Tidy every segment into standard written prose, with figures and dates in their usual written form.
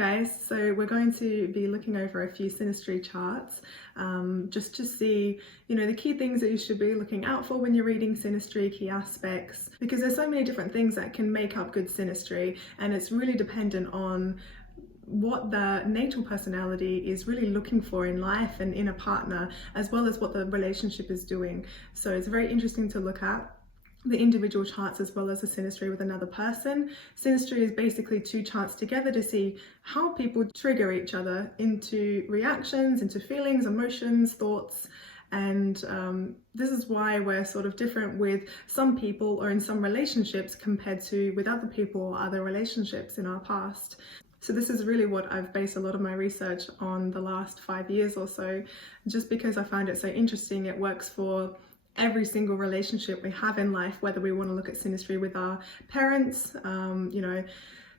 guys, so we're going to be looking over a few Synastry charts just to see, the key things that you should be looking out for when you're reading Synastry, key aspects, because there's so many different things that can make up good Synastry, and it's really dependent on what the natal personality is really looking for in life and in a partner, as well as what the relationship is doing. So it's very interesting to look at the individual charts as well as the Synastry with another person. Synastry is basically two charts together to see how people trigger each other into reactions, into feelings, emotions, thoughts, and this is why we're sort of different with some people or in some relationships compared to with other people or other relationships in our past. So this is really what I've based a lot of my research on the last 5 years or so, just because I find it so interesting. It works for every single relationship we have in life, whether we want to look at Synastry with our parents.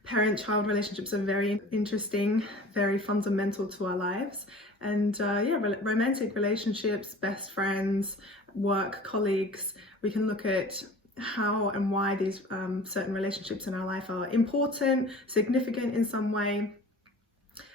Parent-child relationships are very interesting, very fundamental to our lives. And romantic relationships, best friends, work, colleagues, we can look at how and why these certain relationships in our life are important, significant in some way.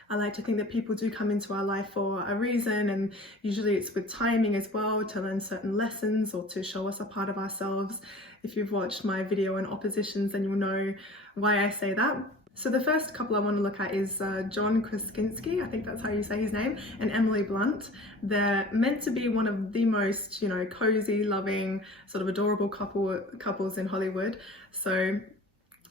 I like to think that people do come into our life for a reason, and usually it's with timing as well, to learn certain lessons or to show us a part of ourselves. If you've watched my video on oppositions, then you'll know why I say that. So the first couple I want to look at is John Krasinski, I think that's how you say his name, and Emily Blunt. They're meant to be one of the most, cozy, loving, sort of adorable couples in Hollywood. So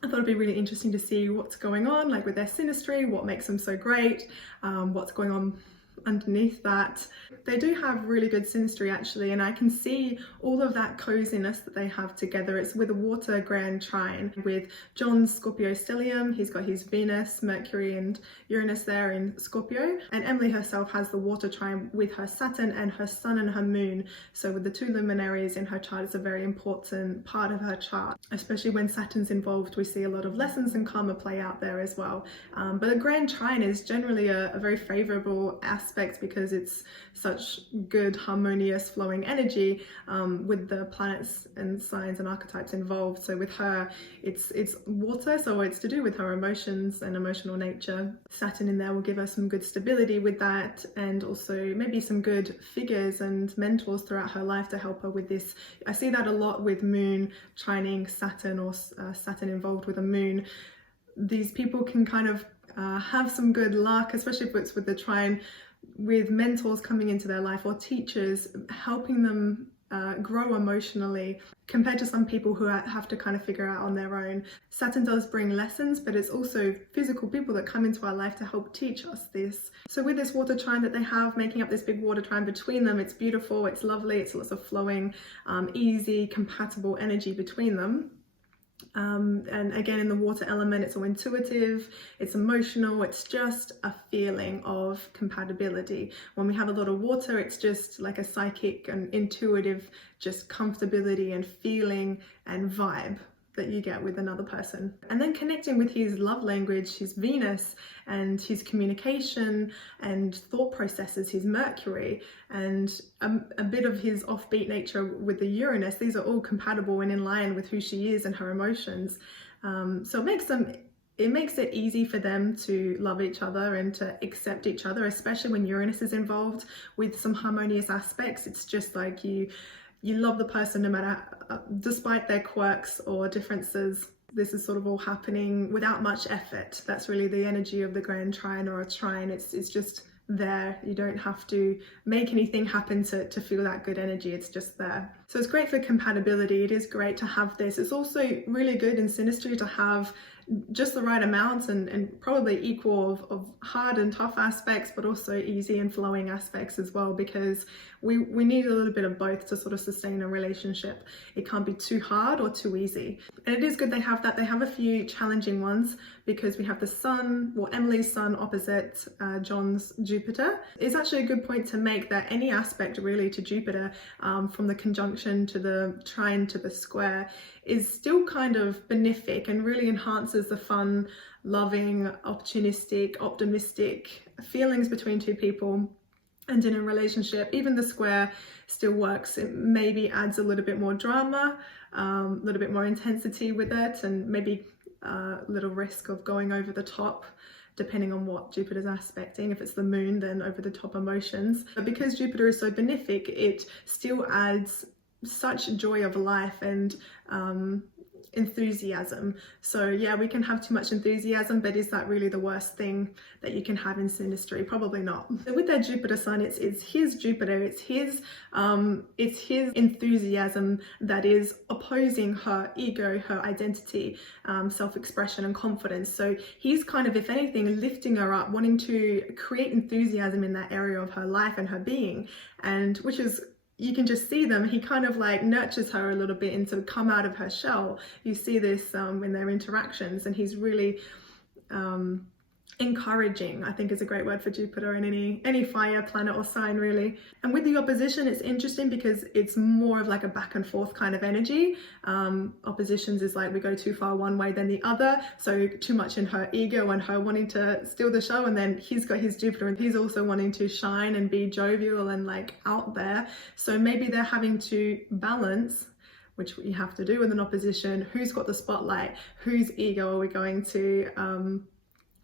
I thought it'd be really interesting to see what's going on, like with their Synastry, what makes them so great, what's going on underneath that. They do have really good Synastry actually, and I can see all of that coziness that they have together. It's with a water grand trine with John's Scorpio stellium. He's got his Venus, Mercury and Uranus there in Scorpio, and Emily herself has the water trine with her Saturn and her Sun and her Moon. So with the two luminaries in her chart, it's a very important part of her chart, especially when Saturn's involved. We see a lot of lessons and karma play out there as well. But a grand trine is generally a very favorable aspect because it's such good, harmonious, flowing energy with the planets and signs and archetypes involved. So with her, it's water, so it's to do with her emotions and emotional nature. Saturn in there will give her some good stability with that, and also maybe some good figures and mentors throughout her life to help her with this. I see that a lot with Moon trining Saturn, or Saturn involved with a Moon. These people can kind of have some good luck, especially if it's with the trine, with mentors coming into their life or teachers helping them grow emotionally, compared to some people who have to kind of figure out on their own. Saturn does bring lessons, but it's also physical people that come into our life to help teach us this. So with this water trine that they have, making up this big water trine between them, it's beautiful, it's lovely, it's lots of flowing, easy, compatible energy between them. And again, in the water element, it's all intuitive, it's emotional, it's just a feeling of compatibility. When we have a lot of water, it's just like a psychic and intuitive, just comfortability and feeling and vibe that you get with another person. And then connecting with his love language, his Venus, and his communication and thought processes, his Mercury, and a bit of his offbeat nature with the Uranus. These are all compatible and in line with who she is and her emotions. So it makes it easy for them to love each other and to accept each other, especially when Uranus is involved with some harmonious aspects. It's just like you love the person no matter, despite their quirks or differences. This is sort of all happening without much effort. That's really the energy of the grand trine or a trine. It's just there. You don't have to make anything happen to feel that good energy. It's just there. So it's great for compatibility. It is great to have this. It's also really good in Synastry to have just the right amounts and probably equal of hard and tough aspects, but also easy and flowing aspects as well, because we need a little bit of both to sort of sustain a relationship. It can't be too hard or too easy. And it is good they have that. They have a few challenging ones because we have the Sun, well, Emily's Sun opposite John's Jupiter. It's actually a good point to make that any aspect really to Jupiter, from the conjunction to the trine to the square, is still kind of benefic and really enhances the fun, loving, opportunistic, optimistic feelings between two people. And in a relationship, even the square still works. It maybe adds a little bit more drama, a little bit more intensity with it, and maybe a little risk of going over the top depending on what Jupiter's aspecting. If it's the moon, then over the top emotions. But because Jupiter is so benefic, it still adds such joy of life and enthusiasm. So yeah, we can have too much enthusiasm, but is that really the worst thing that you can have in Synastry? Probably not. So with that Jupiter sun, it's his Jupiter, it's his enthusiasm that is opposing her ego, her identity, self-expression and confidence. So he's kind of, if anything, lifting her up, wanting to create enthusiasm in that area of her life and her being, and which is, you can just see them, he kind of like nurtures her a little bit and to come out of her shell. You see this in their interactions, and he's really encouraging, I think is a great word for Jupiter in any fire planet or sign really. And with the opposition, it's interesting because it's more of like a back and forth kind of energy. Oppositions is like we go too far one way then the other, so too much in her ego and her wanting to steal the show, and then he's got his Jupiter and he's also wanting to shine and be jovial and like out there. So maybe they're having to balance, which you have to do with an opposition, who's got the spotlight, whose ego are we going to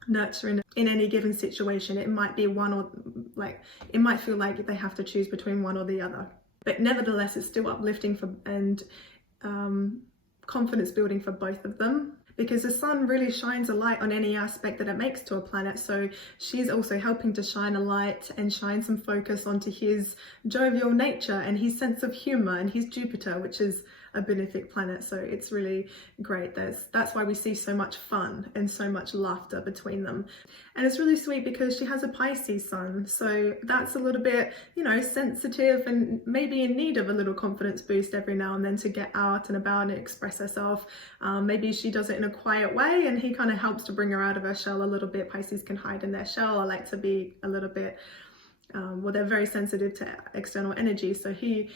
nurture in any given situation. It might be one, or like it might feel like they have to choose between one or the other, but nevertheless it's still uplifting for and confidence building for both of them, because the sun really shines a light on any aspect that it makes to a planet. So she's also helping to shine a light and shine some focus onto his jovial nature and his sense of humor and his Jupiter, which is a benefic planet. So it's really great. That's why we see so much fun and so much laughter between them. And it's really sweet because she has a Pisces sun, so that's a little bit, you know, sensitive and maybe in need of a little confidence boost every now and then to get out and about and express herself. Maybe she does it in a quiet way and he kind of helps to bring her out of her shell a little bit. Pisces can hide in their shell. I like to be a little bit well, they're very sensitive to external energy, so he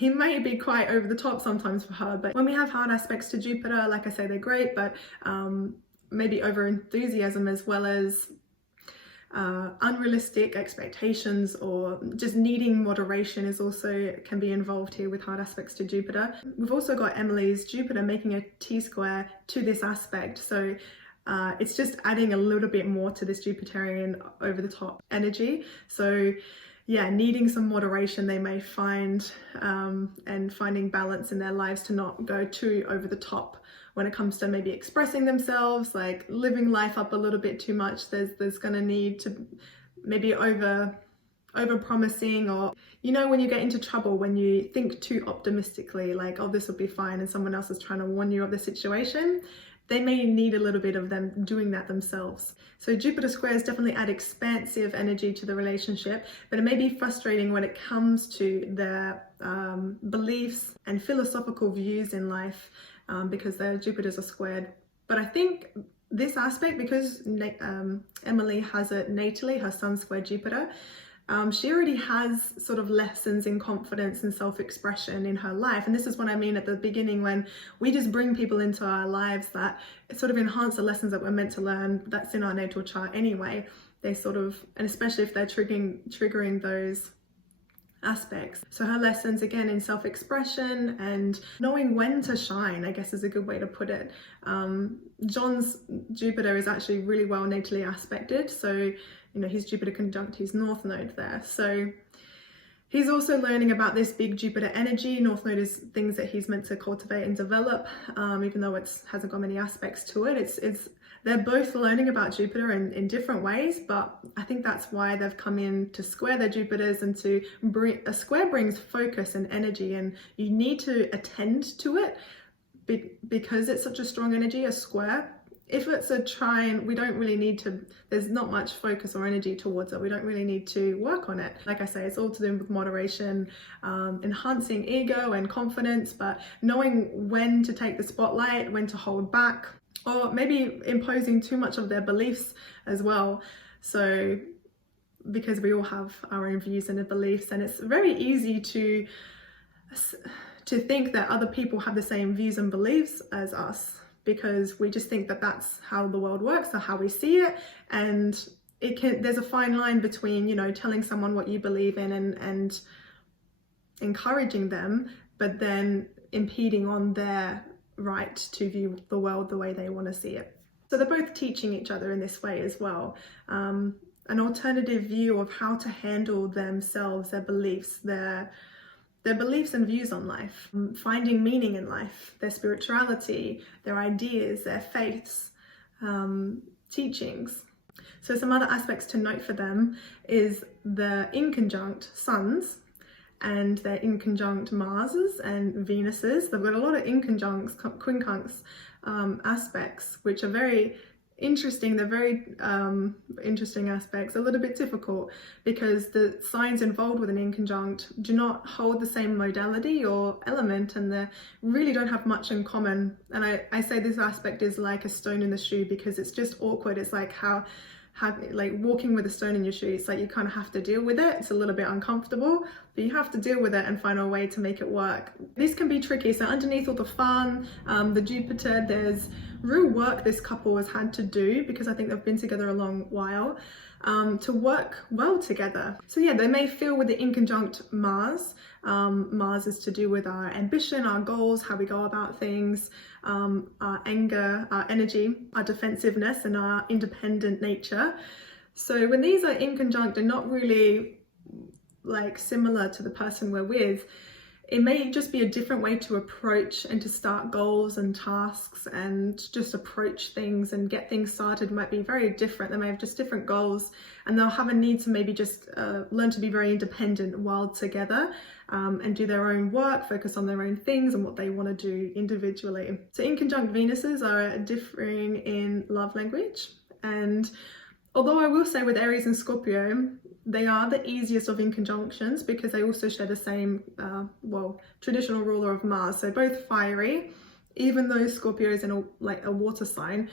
may be quite over the top sometimes for her. But when we have hard aspects to Jupiter, like I say, they're great, but maybe over enthusiasm as well as unrealistic expectations or just needing moderation is also can be involved here with hard aspects to Jupiter. We've also got Emily's Jupiter making a T-square to this aspect, so it's just adding a little bit more to this Jupiterian over the top energy. So yeah, needing some moderation they may find, and finding balance in their lives to not go too over the top when it comes to maybe expressing themselves, like living life up a little bit too much. There's going to need to maybe over promising, or you know, when you get into trouble when you think too optimistically, like, oh, this will be fine, and someone else is trying to warn you of the situation. They may need a little bit of them doing that themselves. So Jupiter squares definitely add expansive energy to the relationship, but it may be frustrating when it comes to their beliefs and philosophical views in life, because their Jupiters are squared. But I think this aspect, because Emily has it natally, her sun square Jupiter, she already has sort of lessons in confidence and self-expression in her life. And this is what I mean at the beginning, when we just bring people into our lives that sort of enhance the lessons that we're meant to learn, that's in our natal chart anyway. They sort of, and especially if they're triggering those aspects. So her lessons again in self-expression and knowing when to shine, I guess is a good way to put it. John's Jupiter is actually really well natally aspected, so you know, his Jupiter conjunct his North Node there. So he's also learning about this big Jupiter energy. North Node is things that he's meant to cultivate and develop, even though it hasn't got many aspects to it. They're both learning about Jupiter in different ways, but I think that's why they've come in to square their Jupiters, and to bring a square brings focus and energy, and you need to attend to it because it's such a strong energy, a square. If it's a trine, we don't really need to, there's not much focus or energy towards it. We don't really need to work on it. Like I say, it's all to do with moderation, enhancing ego and confidence, but knowing when to take the spotlight, when to hold back, or maybe imposing too much of their beliefs as well. So, because we all have our own views and beliefs, and it's very easy to think that other people have the same views and beliefs as us, because we just think that that's how the world works or how we see it. And there's a fine line between, you know, telling someone what you believe in and encouraging them, but then impeding on their right to view the world the way they want to see it. So they're both teaching each other in this way as well. An alternative view of how to handle themselves, their beliefs and views on life, finding meaning in life, their spirituality, their ideas, their faiths, teachings. So some other aspects to note for them is the inconjunct suns and their inconjunct Marses and Venuses. They've got a lot of inconjuncts, quincunx aspects, which are very interesting. They're very interesting aspects, a little bit difficult because the signs involved with an inconjunct do not hold the same modality or element, and they really don't have much in common. And I say this aspect is like a stone in the shoe because it's just awkward. It's like how like walking with a stone in your shoe. It's like you kind of have to deal with it. It's a little bit uncomfortable, but you have to deal with it and find a way to make it work. This can be tricky. So underneath all the fun, the Jupiter, there's real work this couple has had to do because I think they've been together a long while, to work well together. So yeah, they may feel with the inconjunct Mars. Mars is to do with our ambition, our goals, how we go about things, our anger, our energy, our defensiveness, and our independent nature. So when these are inconjunct and not really like similar to the person we're with, it may just be a different way to approach and to start goals and tasks and just approach things and get things started. Might be very different. They may have just different goals, and they'll have a need to maybe just learn to be very independent while together, and do their own work, focus on their own things and what they want to do individually. So inconjunct Venuses are differing in love language, and although I will say with Aries and Scorpio, they are the easiest of inconjunctions because they also share the same, traditional ruler of Mars. So both fiery, even though Scorpio is in a water sign,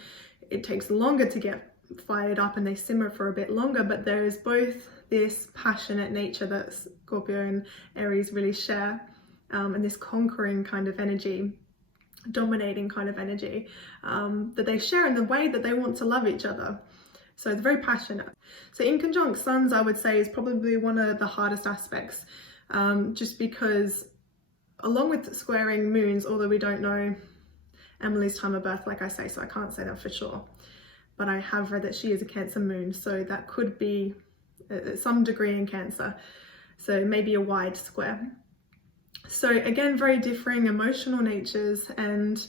it takes longer to get fired up and they simmer for a bit longer, but there is both this passionate nature that Scorpio and Aries really share, and this conquering kind of energy, dominating kind of energy, that they share in the way that they want to love each other. So it's very passionate. So inconjunct suns, I would say, is probably one of the hardest aspects, just because along with squaring moons, although we don't know Emily's time of birth, like I say, so I can't say that for sure, but I have read that she is a Cancer moon, so that could be some degree in Cancer, so maybe a wide square. So again, very differing emotional natures and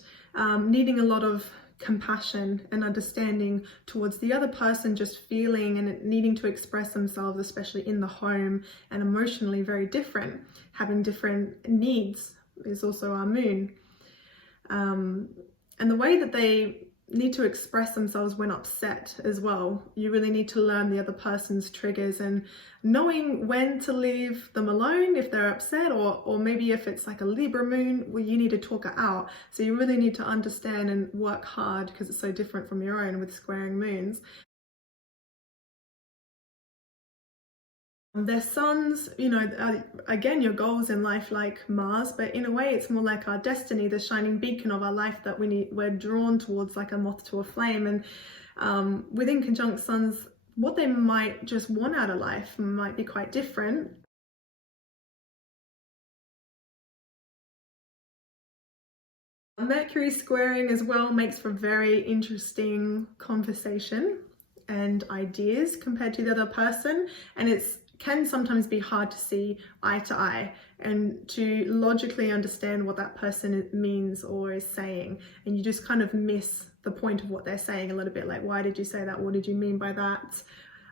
needing a lot of compassion and understanding towards the other person, just feeling and needing to express themselves, especially in the home, and emotionally very different, having different needs is also our moon. And the way that they need to express themselves when upset as well. You really need to learn the other person's triggers and knowing when to leave them alone if they're upset, or maybe if it's like a Libra moon where you need to talk it out. So you really need to understand and work hard because it's so different from your own with squaring moons. Their suns, again, your goals in life like Mars, but in a way it's more like our destiny, the shining beacon of our life that we're drawn towards like a moth to a flame. And within conjunct suns, what they might just want out of life might be quite different. Mercury squaring as well makes for very interesting conversation and ideas compared to the other person, and it's can sometimes be hard to see eye to eye and to logically understand what that person means or is saying, and you just kind of miss the point of what they're saying a little bit, like, why did you say that? What did you mean by that?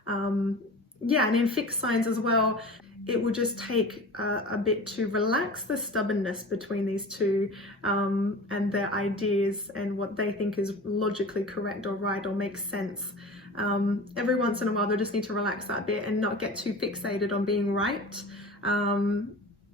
And in fixed signs as well, it will just take a bit to relax the stubbornness between these two, and their ideas and what they think is logically correct or right or makes sense. Every once in a while they'll just need to relax that bit and not get too fixated on being right.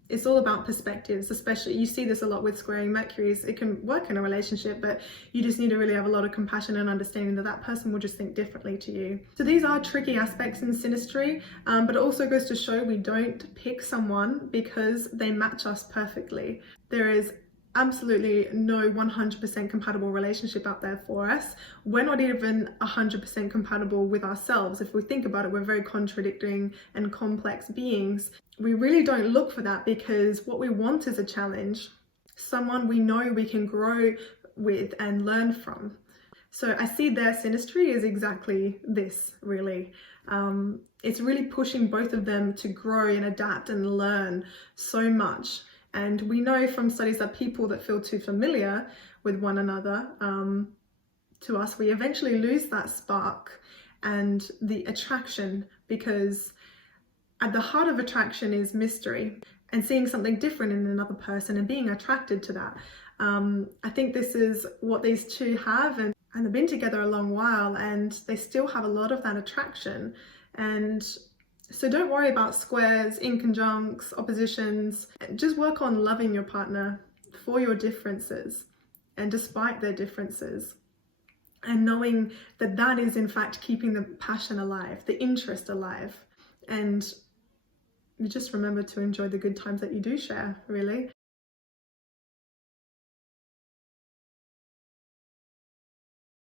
It's all about perspectives, especially you see this a lot with squaring Mercuries. It can work in a relationship, but you just need to really have a lot of compassion and understanding that that person will just think differently to you. So these are tricky aspects in Synastry, but it also goes to show we don't pick someone because they match us perfectly. There is absolutely no 100% compatible relationship out there for us. We're not even 100% compatible with ourselves. If we think about it, we're very contradicting and complex beings. We really don't look for that because what we want is a challenge, someone we know we can grow with and learn from. So I see their synastry as exactly this, really. It's really pushing both of them to grow and adapt and learn so much. And we know from studies that people that feel too familiar with one another, to us, we eventually lose that spark and the attraction, because at the heart of attraction is mystery and seeing something different in another person and being attracted to that. I think this is what these two have, and they've been together a long while and they still have a lot of that attraction. And so don't worry about squares, inconjuncts, oppositions. Just work on loving your partner for your differences and despite their differences, and knowing that that is in fact keeping the passion alive, the interest alive. And you just remember to enjoy the good times that you do share, really.